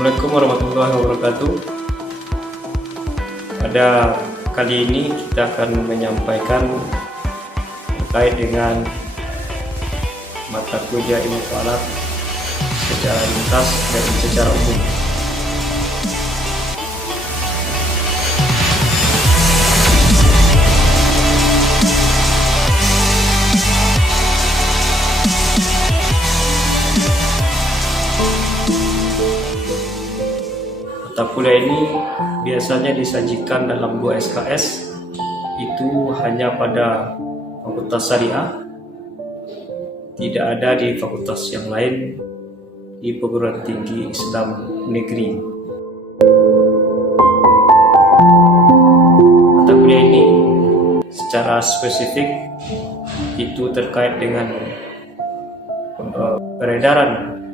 Assalamualaikum warahmatullahi wabarakatuh. Pada kali ini kita akan menyampaikan terkait dengan mata kuliah ilmu falak secara lintas dan secara umum. Mata kuliah ini biasanya disajikan dalam 2 SKS, itu hanya pada Fakultas Syariah, tidak ada di fakultas yang lain di perguruan tinggi Islam negeri. Mata kuliah ini secara spesifik itu terkait dengan peredaran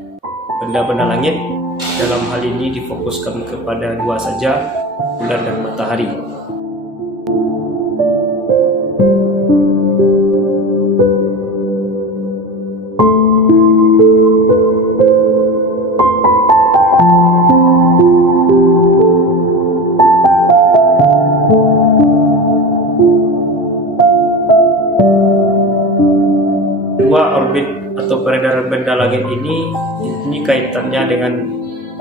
benda-benda langit. Dalam hal ini difokuskan kepada 2 saja, bulan dan matahari. Dua orbit atau peredaran benda langit ini kaitannya dengan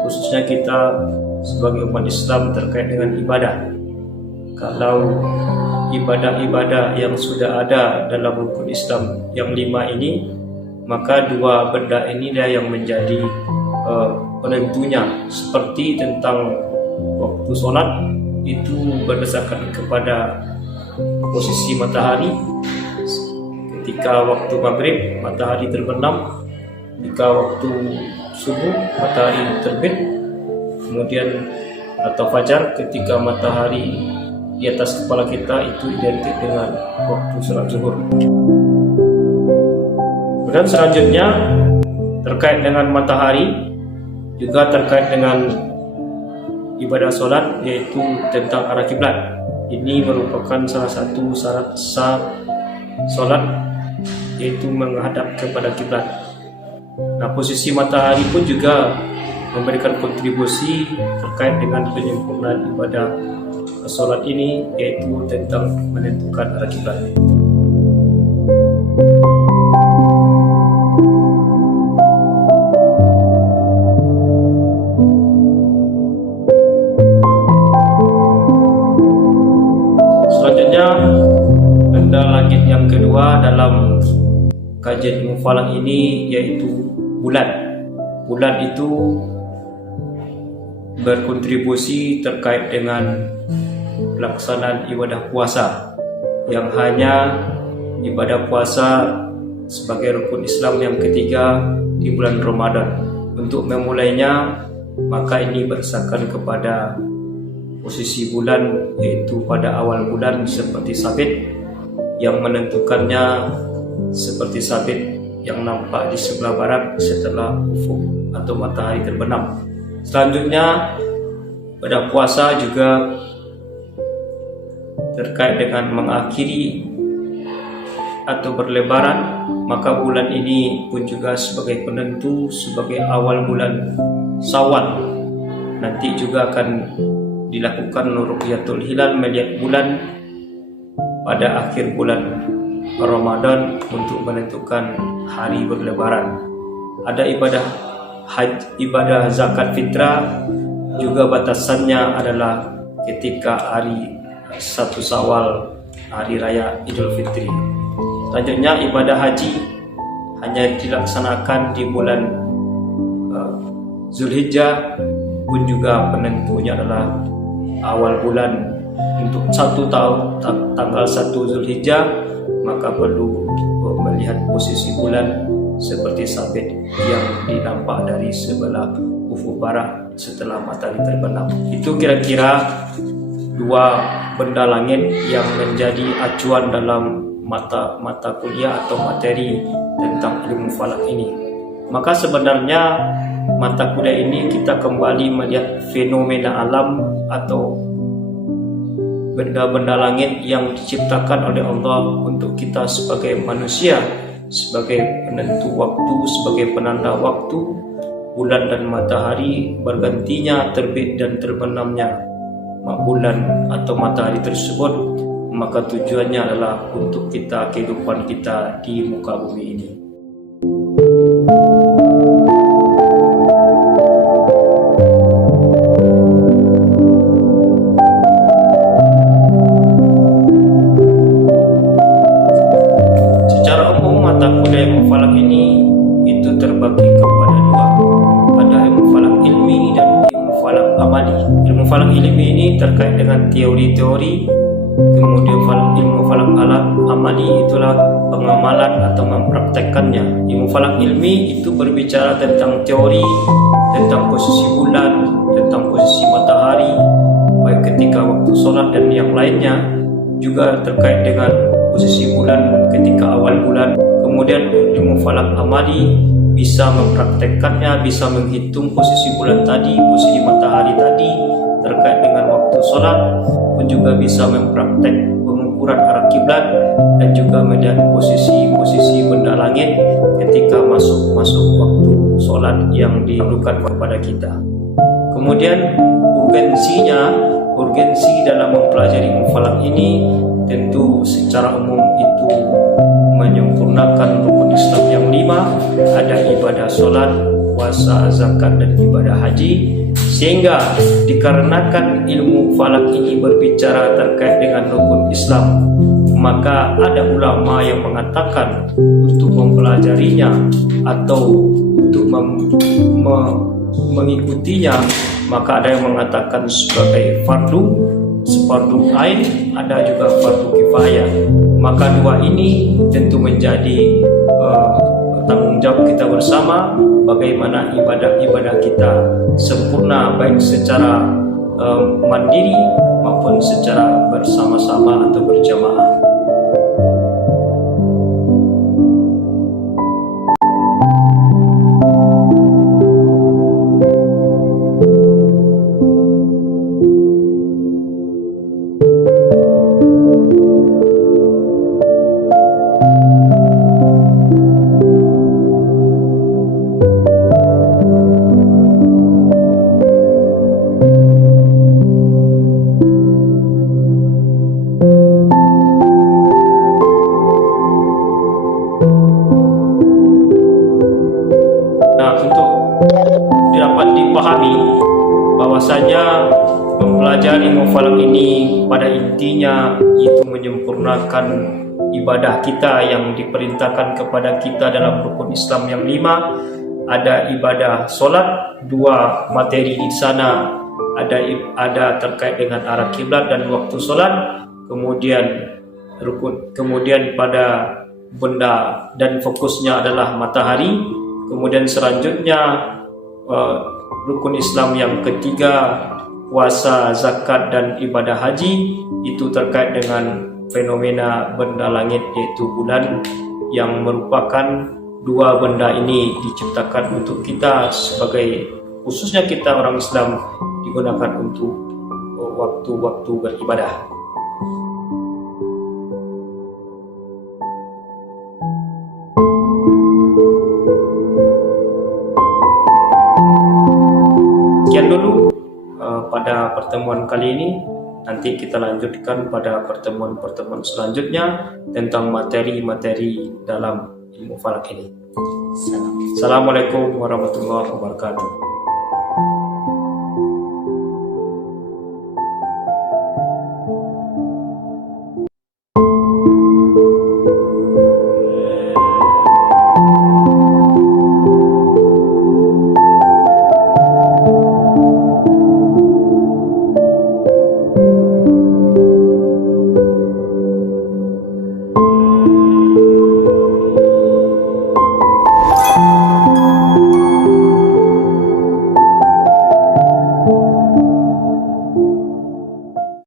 khususnya kita sebagai umat Islam terkait dengan ibadah. Kalau ibadah-ibadah yang sudah ada dalam rukun Islam yang 5 ini, maka 2 benda ini dia yang menjadi penentunya. Seperti tentang waktu sholat itu berdasarkan kepada posisi matahari. Ketika waktu maghrib matahari terbenam, ketika waktu subuh matahari terbit, kemudian atau fajar ketika matahari di atas kepala kita, itu identik dengan waktu sholat zuhur. Kemudian selanjutnya terkait dengan matahari juga terkait dengan ibadah sholat, yaitu tentang arah kiblat. Ini merupakan salah satu syarat sah sholat, yaitu menghadap kepada kiblat. Nah, posisi matahari pun juga memberikan kontribusi terkait dengan penyempurnaan ibadah sholat ini, yaitu tentang menentukan arah kiblat. Selanjutnya, benda langit yang kedua dalam kajian ilmu falak ini yaitu bulan. Bulan itu berkontribusi terkait dengan pelaksanaan ibadah puasa, yang hanya ibadah puasa sebagai rukun Islam yang ketiga di bulan Ramadan. Untuk memulainya, maka ini berdasarkan kepada posisi bulan, yaitu pada awal bulan seperti sabit, yang menentukannya seperti sabit yang nampak di sebelah barat setelah ufuk atau matahari terbenam. Selanjutnya pada puasa juga terkait dengan mengakhiri atau berlebaran, maka bulan ini pun juga sebagai penentu, sebagai awal bulan Syawal. Nanti juga akan dilakukan ru'yatul hilal, melihat bulan pada akhir bulan Ramadan untuk menentukan hari berlebaran. Ada ibadah zakat fitrah, juga batasannya adalah ketika hari 1 Syawal, hari raya Idul Fitri. Selanjutnya ibadah haji hanya dilaksanakan di bulan Zulhijjah, pun juga penentunya adalah awal bulan. Untuk 1 tahun tanggal 1 Zulhijjah, maka perlu melihat posisi bulan seperti sabit yang dinampak dari sebelah ufuk barat setelah matahari terbenam. Itu kira-kira 2 benda langit yang menjadi acuan dalam mata kuliah atau materi tentang ilmu falak ini. Maka sebenarnya mata kuliah ini kita kembali melihat fenomena alam atau benda-benda langit yang diciptakan oleh Allah untuk kita sebagai manusia, sebagai penentu waktu, sebagai penanda waktu, bulan dan matahari, bergantinya terbit dan terbenamnya bulan atau matahari tersebut, maka tujuannya adalah untuk kita, kehidupan kita di muka bumi ini. Secara umum mata kuliah ilmu falak ini itu terbagi kepada dua. Ada ilmu falak ilmi dan ilmu falak amali. Ilmu falak ilmi ini terkait dengan teori-teori, kemudian ilmu falak amali itulah pengamalan atau mempraktekkannya. Ilmu falak ilmi itu berbicara tentang teori, tentang posisi bulan, tentang posisi matahari, baik ketika waktu sholat dan yang lainnya, juga terkait dengan posisi bulan ketika awal bulan. Kemudian ilmu falak amali bisa mempraktekkannya, bisa menghitung posisi bulan tadi, posisi matahari tadi, terkait dengan waktu sholat pun juga bisa mempraktek pengukuran arah kiblat dan juga melihat posisi benda langit ketika masuk waktu sholat yang dilakukan kepada kita. Kemudian urgensi dalam mempelajari ilmu falak ini tentu secara umum itu menyempurnakan rukun Islam yang 5, ada ibadah sholat, puasa, zakat, dan ibadah haji. Sehingga dikarenakan ilmu falak ini berbicara terkait dengan rukun Islam, maka ada ulama yang mengatakan untuk mempelajarinya atau untuk mengikutinya, maka ada yang mengatakan sebagai fardu ain, ada juga fardu kifayah. Maka dua ini tentu menjadi tanggung jawab kita bersama, bagaimana ibadah kita sempurna, baik secara mandiri maupun secara bersama-sama atau berjamaah. Untuk dapat dipahami bahwasanya mempelajari ilmu falak ini pada intinya itu menyempurnakan ibadah kita yang diperintahkan kepada kita dalam rukun Islam yang 5. Ada ibadah sholat, 2 materi di sana, ada terkait dengan arah kiblat dan waktu sholat, kemudian pada benda dan fokusnya adalah matahari. Kemudian selanjutnya rukun Islam yang ketiga, puasa, zakat, dan ibadah haji, itu terkait dengan fenomena benda langit yaitu bulan, yang merupakan 2 benda ini diciptakan untuk kita sebagai, khususnya kita orang Islam, digunakan untuk waktu-waktu beribadah. Sekian dulu pada pertemuan kali ini. Nanti kita lanjutkan pada pertemuan-pertemuan selanjutnya tentang materi-materi dalam ilmu falak ini. Assalamualaikum warahmatullahi wabarakatuh.